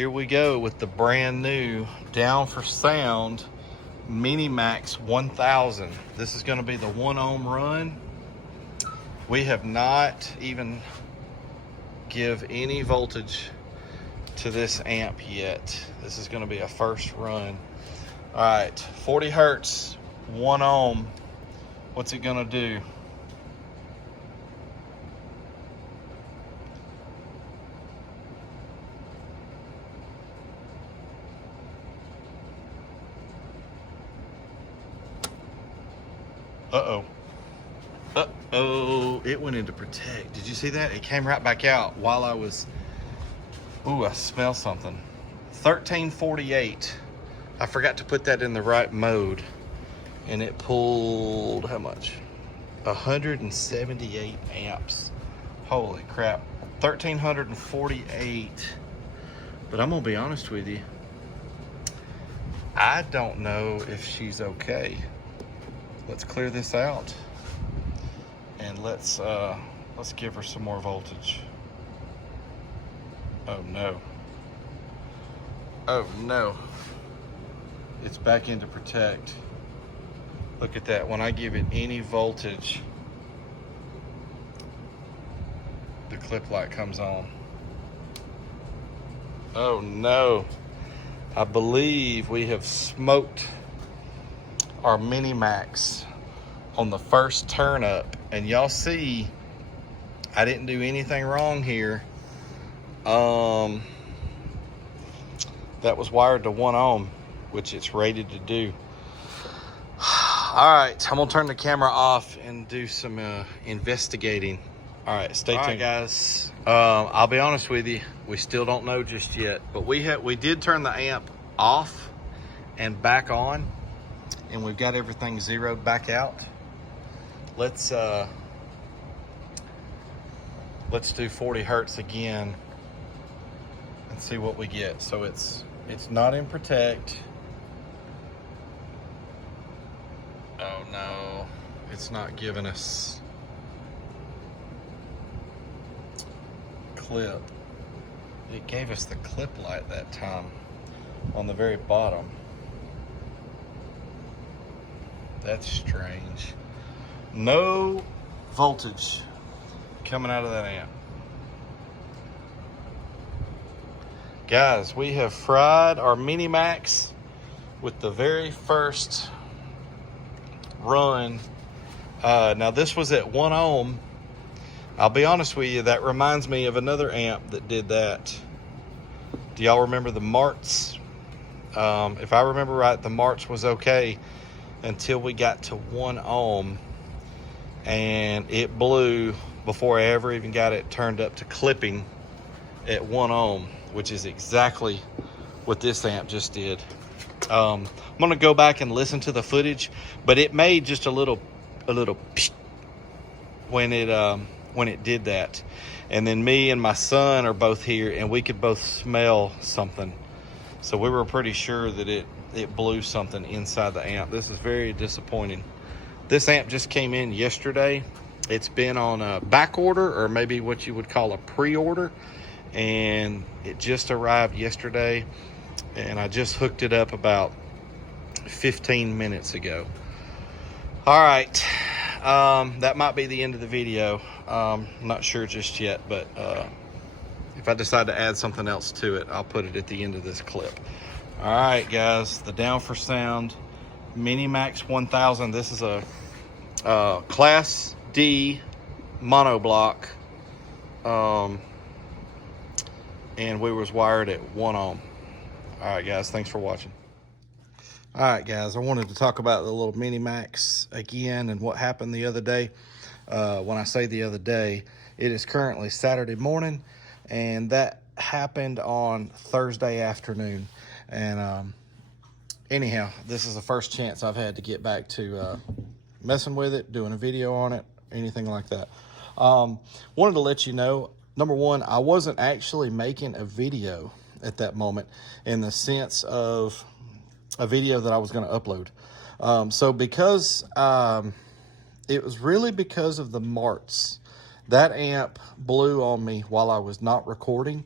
here we go with the brand new Down for Sound Mini Maxx 1000. This is going to be the 1 ohm run. We have not even give any voltage to this amp yet. This is going to be a first run. All right, 40 hertz, 1 ohm. What's it going to do? Uh-oh. Uh-oh, it went into protect. Did you see that? It came right back out while I was, ooh, I smell something. 1348. I forgot to put that in the right mode. And it pulled, how much? 178 amps. Holy crap. 1348. But I'm gonna be honest with you. I don't know if she's okay. Let's clear this out and let's give her some more voltage. Oh no. Oh no. It's back into protect. Look at that. When I give it any voltage, the clip light comes on. Oh no. I believe we have smoked our Mini Maxx on the first turn up, and y'all see I didn't do anything wrong here. That was wired to 1 ohm, which it's rated to do. All right, I'm gonna turn the camera off and do some investigating. All right, stay tuned. All right, guys, I'll be honest with you, we still don't know just yet, but we did turn the amp off and back on, and we've got everything zeroed back out. Let's do 40 hertz again and see what we get. So it's not in protect. Oh no, it's not giving us clip. It gave us the clip light that time on the very bottom. That's strange. No voltage coming out of that amp. Guys, we have fried our Mini Maxx with the very first run. Now this was at 1 ohm. I'll be honest with you, that reminds me of another amp that did that. Do y'all remember the Martz? If I remember right, the Martz was okay until we got to 1 ohm, and it blew before I ever even got it turned up to clipping at 1 ohm, which is exactly what this amp just did. I'm gonna go back and listen to the footage, but it made just a little psh when it did that. And then me and my son are both here, and we could both smell something. So we were pretty sure that it blew something inside the amp. This is very disappointing. This amp just came in yesterday. It's been on a back order, or maybe what you would call a pre-order, and it just arrived yesterday, and I just hooked it up about 15 minutes ago. All right, that might be the end of the video. I'm not sure just yet, but if I decide to add something else to it, I'll put it at the end of this clip. All right, guys, the Down for Sound Mini Maxx 1000. This is a Class D monoblock, and we was wired at 1 ohm. All right, guys, thanks for watching. All right, guys, I wanted to talk about the little Mini Maxx again and what happened the other day. When I say the other day, it is currently Saturday morning, and that happened on Thursday afternoon. And anyhow, this is the first chance I've had to get back to messing with it, doing a video on it, anything like that. Wanted to let you know, number one, I wasn't actually making a video at that moment in the sense of a video that I was going to upload. So because it was really because of the Martz. That amp blew on me while I was not recording,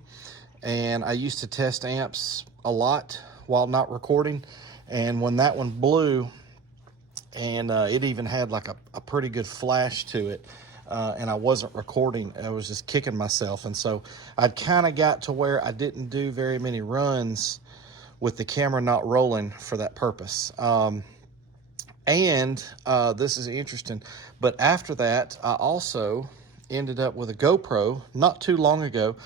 and I used to test amps a lot while not recording. And when that one blew, and it even had like a pretty good flash to it, and I wasn't recording, I was just kicking myself. And so I'd kind of got to where I didn't do very many runs with the camera not rolling for that purpose. And this is interesting, but after that, I also ended up with a GoPro not too long ago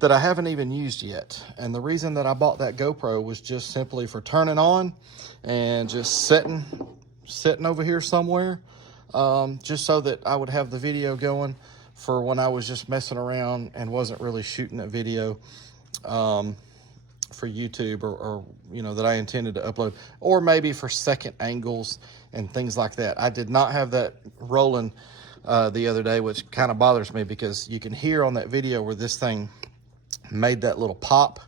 that I haven't even used yet. And the reason that I bought that GoPro was just simply for turning on and just sitting over here somewhere, just so that I would have the video going for when I was just messing around and wasn't really shooting a video for YouTube or you know, that I intended to upload, or maybe for second angles and things like that. I did not have that rolling the other day, which kind of bothers me, because you can hear on that video where this thing made that little pop,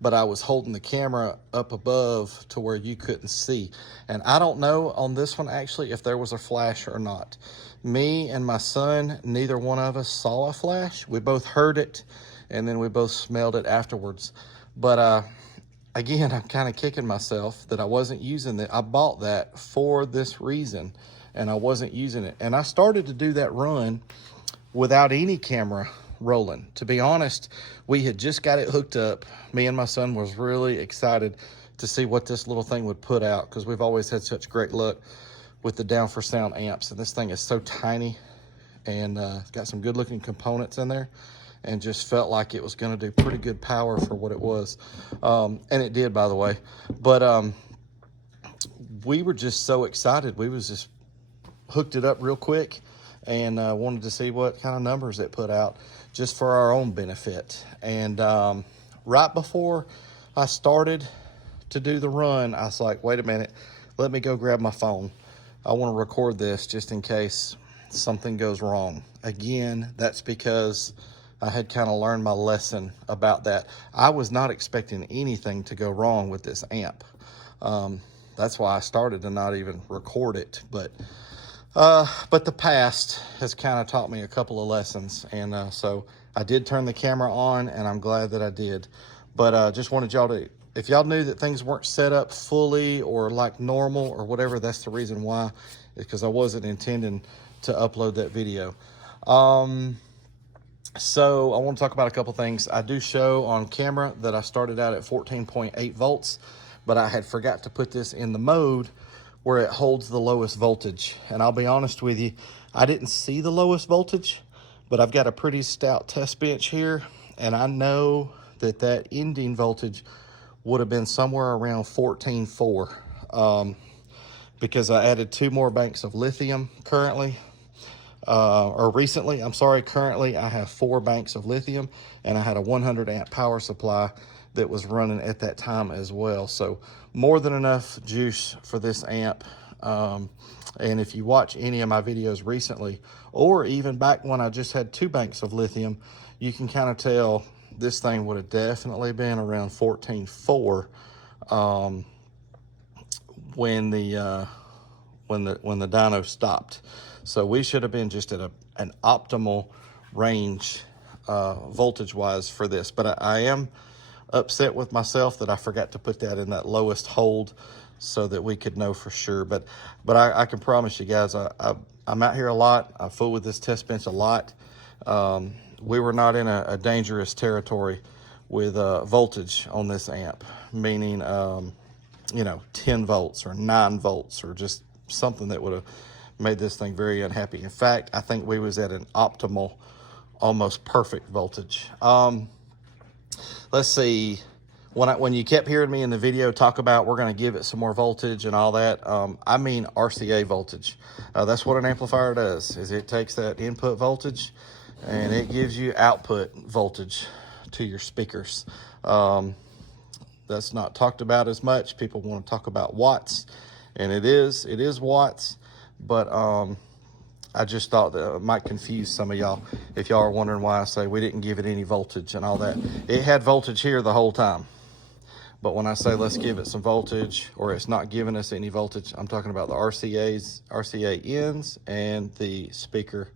but I was holding the camera up above to where you couldn't see. And I don't know on this one actually if there was a flash or not. Me and my son, neither one of us saw a flash. We both heard it, and then we both smelled it afterwards. But again, I'm kind of kicking myself that I wasn't using it. I bought that for this reason, and I wasn't using it. And I started to do that run without any camera rolling. To be honest, we had just got it hooked up. Me and my son was really excited to see what this little thing would put out, because we've always had such great luck with the Down for Sound amps. And this thing is so tiny, and it's got some good looking components in there, and just felt like it was going to do pretty good power for what it was. And it did, by the way. But we were just so excited. We was just hooked it up real quick, and wanted to see what kind of numbers it put out, just for our own benefit. And right before I started to do the run, I was like, wait a minute, let me go grab my phone. I want to record this just in case something goes wrong. Again, that's because I had kind of learned my lesson about that. I was not expecting anything to go wrong with this amp. That's why I started to not even record it. But the past has kind of taught me a couple of lessons. And so I did turn the camera on, and I'm glad that I did. But just wanted y'all to, if y'all knew that things weren't set up fully or like normal or whatever, that's the reason why, is because I wasn't intending to upload that video. So I want to talk about a couple things. I do show on camera that I started out at 14.8 volts, but I had forgot to put this in the mode where it holds the lowest voltage. And I'll be honest with you, I didn't see the lowest voltage, but I've got a pretty stout test bench here, and I know that that ending voltage would have been somewhere around 14.4, because I added 2 more banks of lithium currently. Recently, I'm sorry, currently I have 4 banks of lithium, and I had a 100 amp power supply that was running at that time as well. So more than enough juice for this amp. And if you watch any of my videos recently, or even back when I just had 2 banks of lithium, you can kind of tell this thing would have definitely been around 14.4 when the dyno stopped. So we should have been just at an optimal range voltage wise for this. But I am upset with myself that I forgot to put that in that lowest hold so that we could know for sure. But I can promise you guys, I'm out here a lot. I fool with this test bench a lot. We were not in a dangerous territory with voltage on this amp, meaning you know, 10 volts or 9 volts or just something that would have made this thing very unhappy. In fact, I think we was at an optimal, almost perfect voltage. Let's see, when you kept hearing me in the video talk about we're going to give it some more voltage and all that, I mean RCA voltage. That's what an amplifier does, is it takes that input voltage and it gives you output voltage to your speakers. That's not talked about as much. People want to talk about watts, and it is watts, but I just thought that it might confuse some of y'all if y'all are wondering why I say we didn't give it any voltage and all that. It had voltage here the whole time, but when I say let's give it some voltage, or it's not giving us any voltage, I'm talking about the RCA ins and the speaker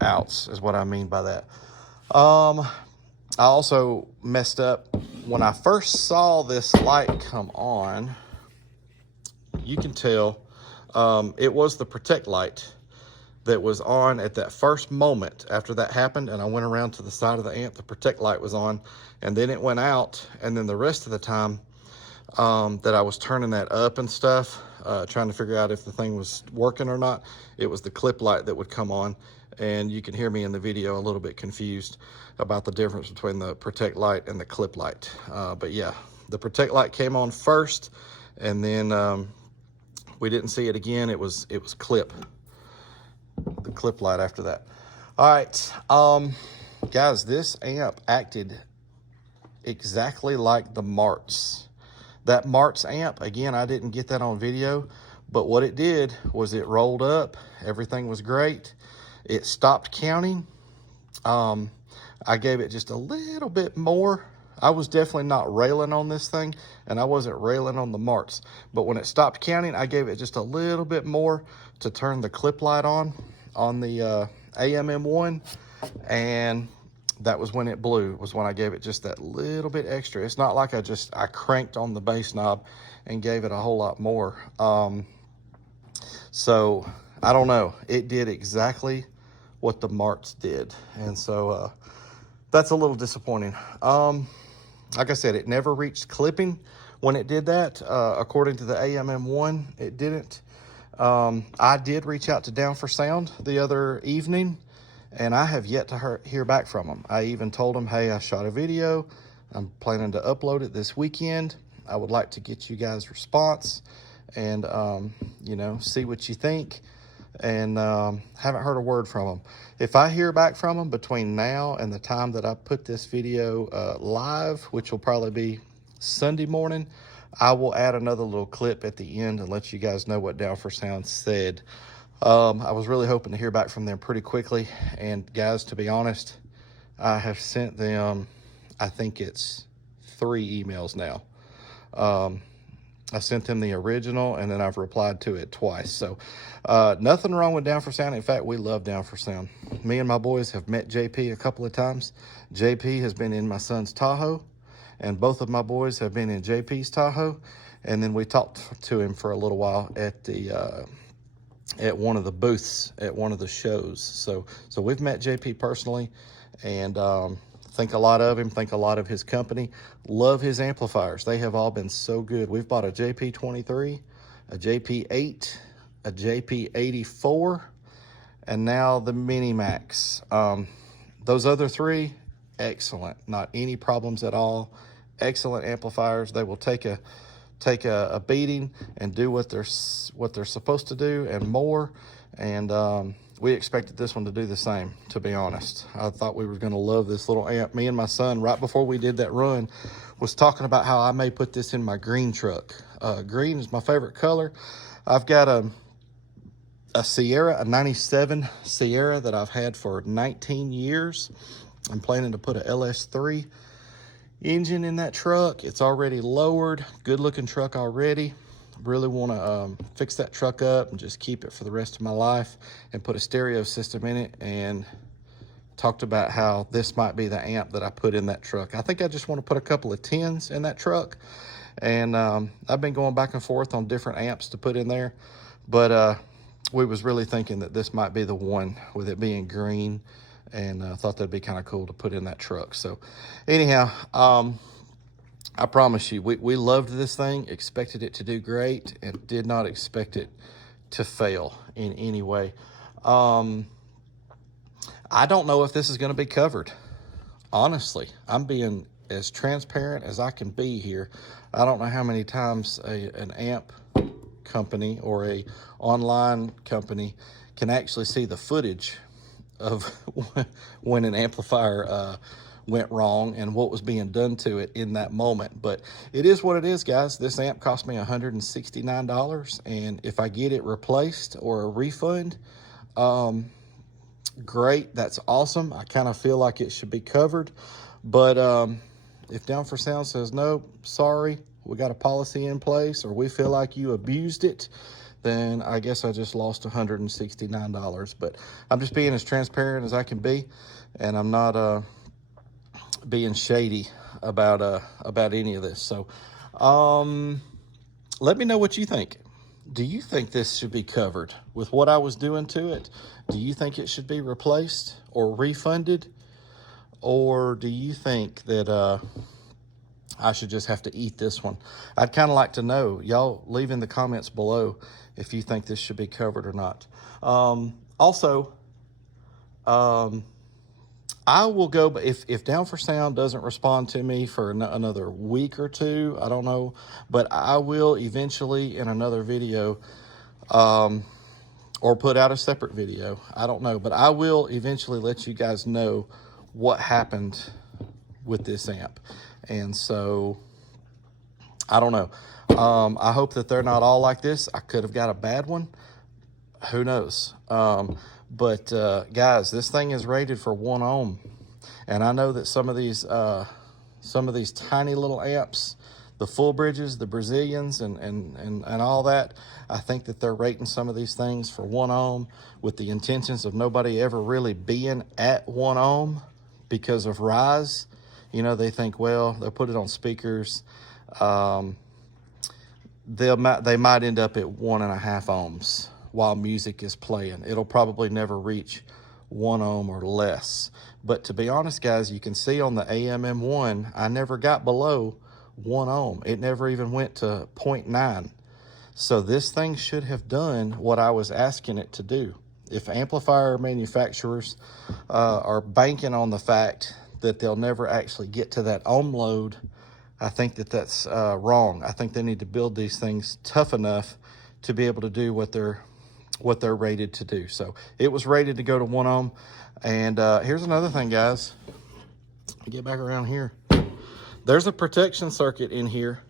outs is what I mean by that. I also messed up. When I first saw this light come on, you can tell it was the protect light that was on at that first moment after that happened, and I went around to the side of the amp, the protect light was on, and then it went out, and then the rest of the time that I was turning that up and stuff, trying to figure out if the thing was working or not, it was the clip light that would come on, and you can hear me in the video a little bit confused about the difference between the protect light and the clip light. But yeah, the protect light came on first, and then we didn't see it again. It was clip. The clip light after that. All right, guys, this amp acted exactly like the Maxx. That Maxx amp, again, I didn't get that on video, but what it did was it rolled up. Everything was great. It stopped counting. I gave it just a little bit more. I was definitely not railing on this thing, and I wasn't railing on the Maxx. But when it stopped counting, I gave it just a little bit more to turn the clip light on the AMM1, and that was when it blew, was when I gave it just that little bit extra. It's not like I cranked on the bass knob and gave it a whole lot more. So I don't know. It did exactly what the Maxx did, and so that's a little disappointing. Like I said, it never reached clipping when it did that. According to the AMM1, it didn't. I did reach out to Down for Sound the other evening, and I have yet to hear back from them. I even told them, hey, I shot a video. I'm planning to upload it this weekend. I would like to get you guys' response and, you know, see what you think. And haven't heard a word from them. If I hear back from them between now and the time that I put this video live, which will probably be Sunday morning, I will add another little clip at the end and let you guys know what Down for Sound said. I was really hoping to hear back from them pretty quickly. And guys, to be honest, I have sent them, I think it's 3 emails now. I sent them the original, and then I've replied to it twice. So nothing wrong with Down for Sound. In fact, we love Down for Sound. Me and my boys have met JP a couple of times. JP has been in my son's Tahoe, and both of my boys have been in JP's Tahoe. And then we talked to him for a little while at the at one of the booths at one of the shows. So we've met JP personally, and think a lot of him, think a lot of his company. Love his amplifiers. They have all been so good. We've bought a JP23, a JP8, a JP84, and now the Mini Maxx. Those other 3, excellent. Not any problems at all. Excellent amplifiers. They will take a beating and do what they're supposed to do and more. And we expected this one to do the same, to be honest. I thought we were going to love this little amp. Me and my son, right before we did that run, was talking about how I may put this in my green truck. Green is my favorite color. I've got a Sierra, a 97 Sierra that I've had for 19 years. I'm planning to put a LS3 engine in that truck. It's already lowered. Good looking truck already. Really want to fix that truck up and just keep it for the rest of my life and put a stereo system in it, and talked about how this might be the amp that I put in that truck. I think I just want to put a couple of 10s in that truck, and I've been going back and forth on different amps to put in there, but we was really thinking that this might be the one, with it being green, and thought that'd be kind of cool to put in that truck. So anyhow, I promise you, we loved this thing, expected it to do great, and did not expect it to fail in any way. I don't know if this is going to be covered. Honestly, I'm being as transparent as I can be here. I don't know how many times an amp company or a online company can actually see the footage of when an amplifier went wrong and what was being done to it in that moment. But it is what it is, guys. This amp cost me $169, and if I get it replaced or a refund, great, that's awesome. I kind of feel like it should be covered, but if Down for Sound says no, sorry, we got a policy in place, or we feel like you abused it, then I guess I just lost $169. But I'm just being as transparent as I can be, and I'm not being shady about any of this. So let me know what you think. Do you think this should be covered with what I was doing to it? Do you think it should be replaced or refunded? Or do you think that I should just have to eat this one? I'd kind of like to know. Y'all leave in the comments below if you think this should be covered or not. Also, I will go, but if Down for Sound doesn't respond to me for another week or two, I don't know, but I will eventually in another video, or put out a separate video. I don't know, but I will eventually let you guys know what happened with this amp. And so, I don't know. I hope that they're not all like this. I could have got a bad one. Who knows? But guys, this thing is rated for 1 ohm, and I know that some of these tiny little amps, the full bridges, the Brazilians, and all that, I think that they're rating some of these things for 1 ohm with the intentions of nobody ever really being at 1 ohm because of rise. You know, they think, well, they'll put it on speakers. They might end up at 1.5 ohms while music is playing. It'll probably never reach 1 ohm or less. But to be honest, guys, you can see on the AMM1, I never got below 1 ohm. It never even went to 0.9. So this thing should have done what I was asking it to do. If amplifier manufacturers are banking on the fact that they'll never actually get to that ohm load, I think that that's wrong. I think they need to build these things tough enough to be able to do what they're rated to do. So it was rated to go to 1 ohm. And here's another thing, guys. Get back around here. There's a protection circuit in here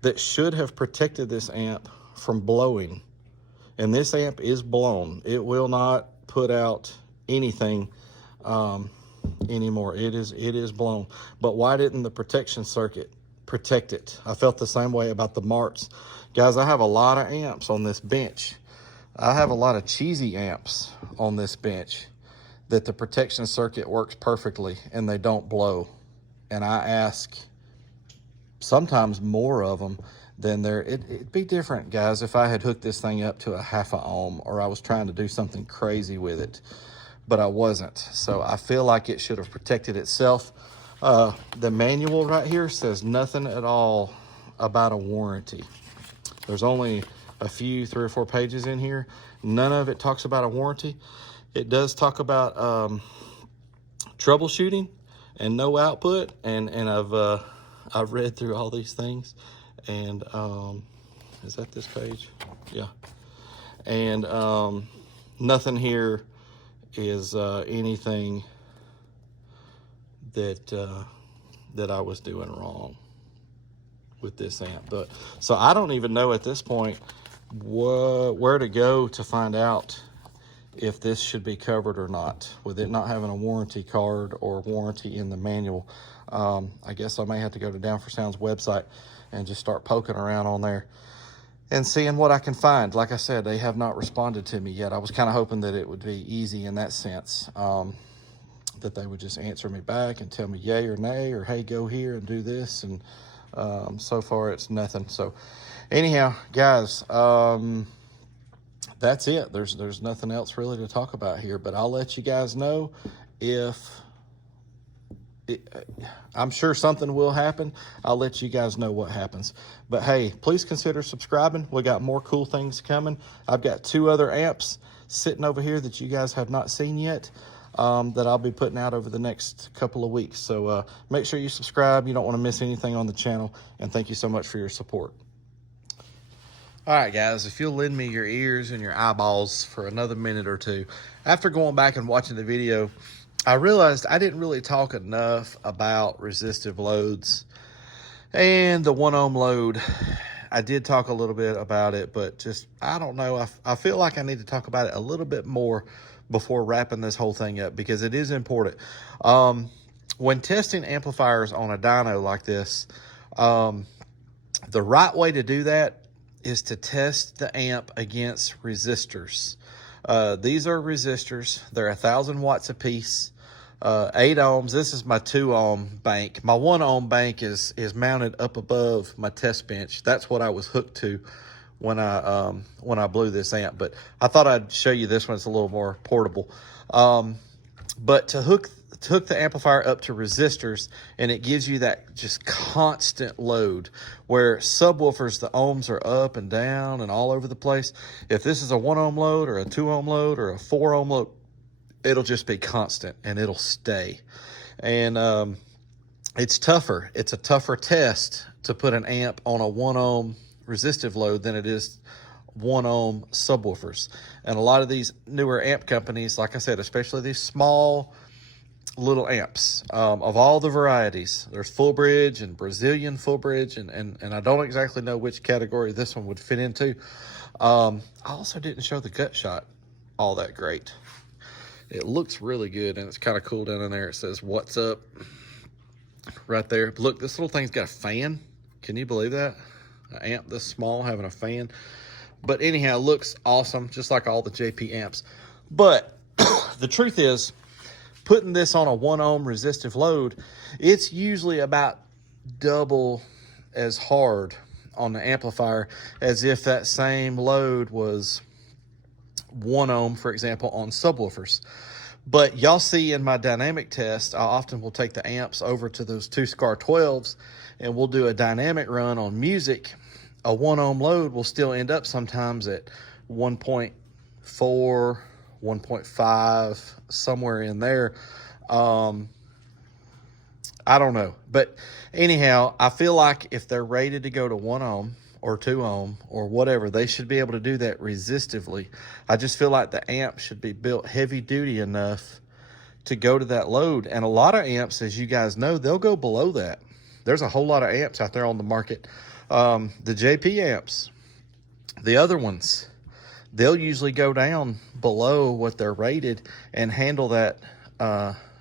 that should have protected this amp from blowing. And this amp is blown. It will not put out anything anymore. It is blown. But why didn't the protection circuit protect it? I felt the same way about the Martz. Guys, I have a lot of amps on this bench. I have a lot of cheesy amps on this bench that the protection circuit works perfectly and they don't blow. And I ask sometimes more of them than there. It'd be different, guys, if I had hooked this thing up to a 0.5 ohm or I was trying to do something crazy with it, but I wasn't. So I feel like it should have protected itself. The manual right here says nothing at all about a warranty. There's only a few, 3 or 4 pages in here. None of it talks about a warranty. It does talk about troubleshooting and no output, and I've read through all these things, and is that this page? Yeah. And nothing here is anything that I was doing wrong with this amp. But so I don't even know at this point where to go to find out if this should be covered or not, with it not having a warranty card or warranty in the manual. I guess I may have to go to Down for Sound's website and just start poking around on there and seeing what I can find. Like I said, they have not responded to me yet. I was kind of hoping that it would be easy in that sense, that they would just answer me back and tell me yay or nay, or hey, go here and do this. And so far it's nothing. So anyhow, guys, that's it. There's nothing else really to talk about here, but I'll let you guys know if I'm sure something will happen. I'll let you guys know what happens. But hey, please consider subscribing. We got more cool things coming. I've got 2 other amps sitting over here that you guys have not seen yet, that I'll be putting out over the next couple of weeks. So make sure you subscribe. You don't want to miss anything on the channel. And thank you so much for your support. All right, guys, if you'll lend me your ears and your eyeballs for another minute or two. After going back and watching the video, I realized I didn't really talk enough about resistive loads and the 1 ohm load. I did talk a little bit about it, but just, I don't know. I feel like I need to talk about it a little bit more before wrapping this whole thing up, because it is important. When testing amplifiers on a dyno like this, the right way to do that is to test the amp against resistors. These are resistors. They're 1,000 watts a piece. 8 ohms. This is my 2 ohm bank. My 1 ohm bank is mounted up above my test bench. That's what I was hooked to when I blew this amp. But I thought I'd show you this one. It's a little more portable. But to hook the amplifier up to resistors, and it gives you that just constant load, where subwoofers, the ohms are up and down and all over the place. If this is a 1 ohm load or a 2 ohm load or a 4 ohm load, it'll just be constant and it'll stay. And it's tougher. It's a tougher test to put an amp on a 1 ohm resistive load than it is 1 ohm subwoofers. And a lot of these newer amp companies, like I said, especially these small little amps, of all the varieties, there's full bridge and Brazilian full bridge, and I don't exactly know which category this one would fit into. I also didn't show the gut shot all that great. It looks really good, and it's kind of cool down in there. It says, "What's up?" right there. Look, this little thing's got a fan. Can you believe that? An amp this small having a fan. But anyhow, it looks awesome, just like all the JP amps. But the truth is, putting this on a 1 ohm resistive load, it's usually about double as hard on the amplifier as if that same load was 1 ohm, for example, on subwoofers. But y'all see in my dynamic test, I often will take the amps over to those 2 SCAR 12s, and we'll do a dynamic run on music. A 1 ohm load will still end up sometimes at 1.4, 1.5, somewhere in there. I don't know. But anyhow, I feel like if they're rated to go to 1 ohm or 2 ohm or whatever, they should be able to do that resistively. I just feel like the amp should be built heavy duty enough to go to that load. And a lot of amps, as you guys know, they'll go below that. There's a whole lot of amps out there on the market. The JP amps, the other ones, they'll usually go down below what they're rated and handle that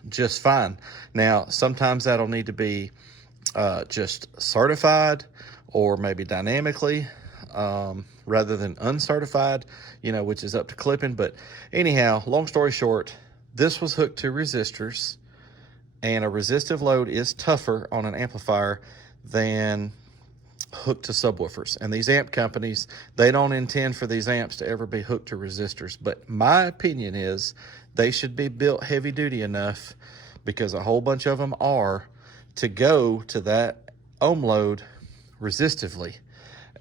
just fine. Now, sometimes that'll need to be just certified, or maybe dynamically, rather than uncertified, which is up to clipping. But anyhow, long story short, this was hooked to resistors, and a resistive load is tougher on an amplifier than hooked to subwoofers. And these amp companies, they don't intend for these amps to ever be hooked to resistors. But my opinion is they should be built heavy duty enough, because a whole bunch of them are, to go to that ohm load resistively.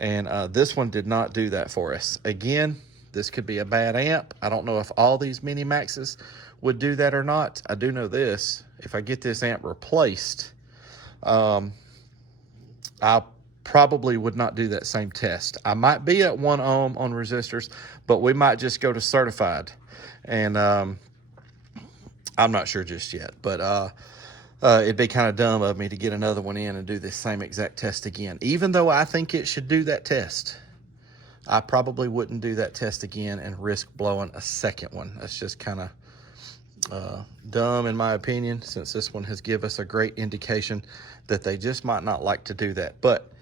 And this one did not do that for us. Again, this could be a bad amp. I don't know if all these mini Maxxes would do that or not. I do know this: if I get this amp replaced, I probably would not do that same test. I might be at 1 ohm on resistors, but we might just go to certified. And I'm not sure just yet, but it'd be kind of dumb of me to get another one in and do this same exact test again. Even though I think it should do that test, I probably wouldn't do that test again and risk blowing a second one. That's just kind of dumb in my opinion, since this one has given us a great indication that they just might not like to do that. But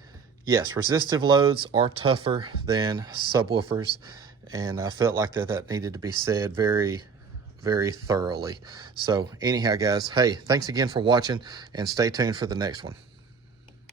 yes, resistive loads are tougher than subwoofers, and I felt like that needed to be said very, very thoroughly. So anyhow, guys, hey, thanks again for watching, and stay tuned for the next one.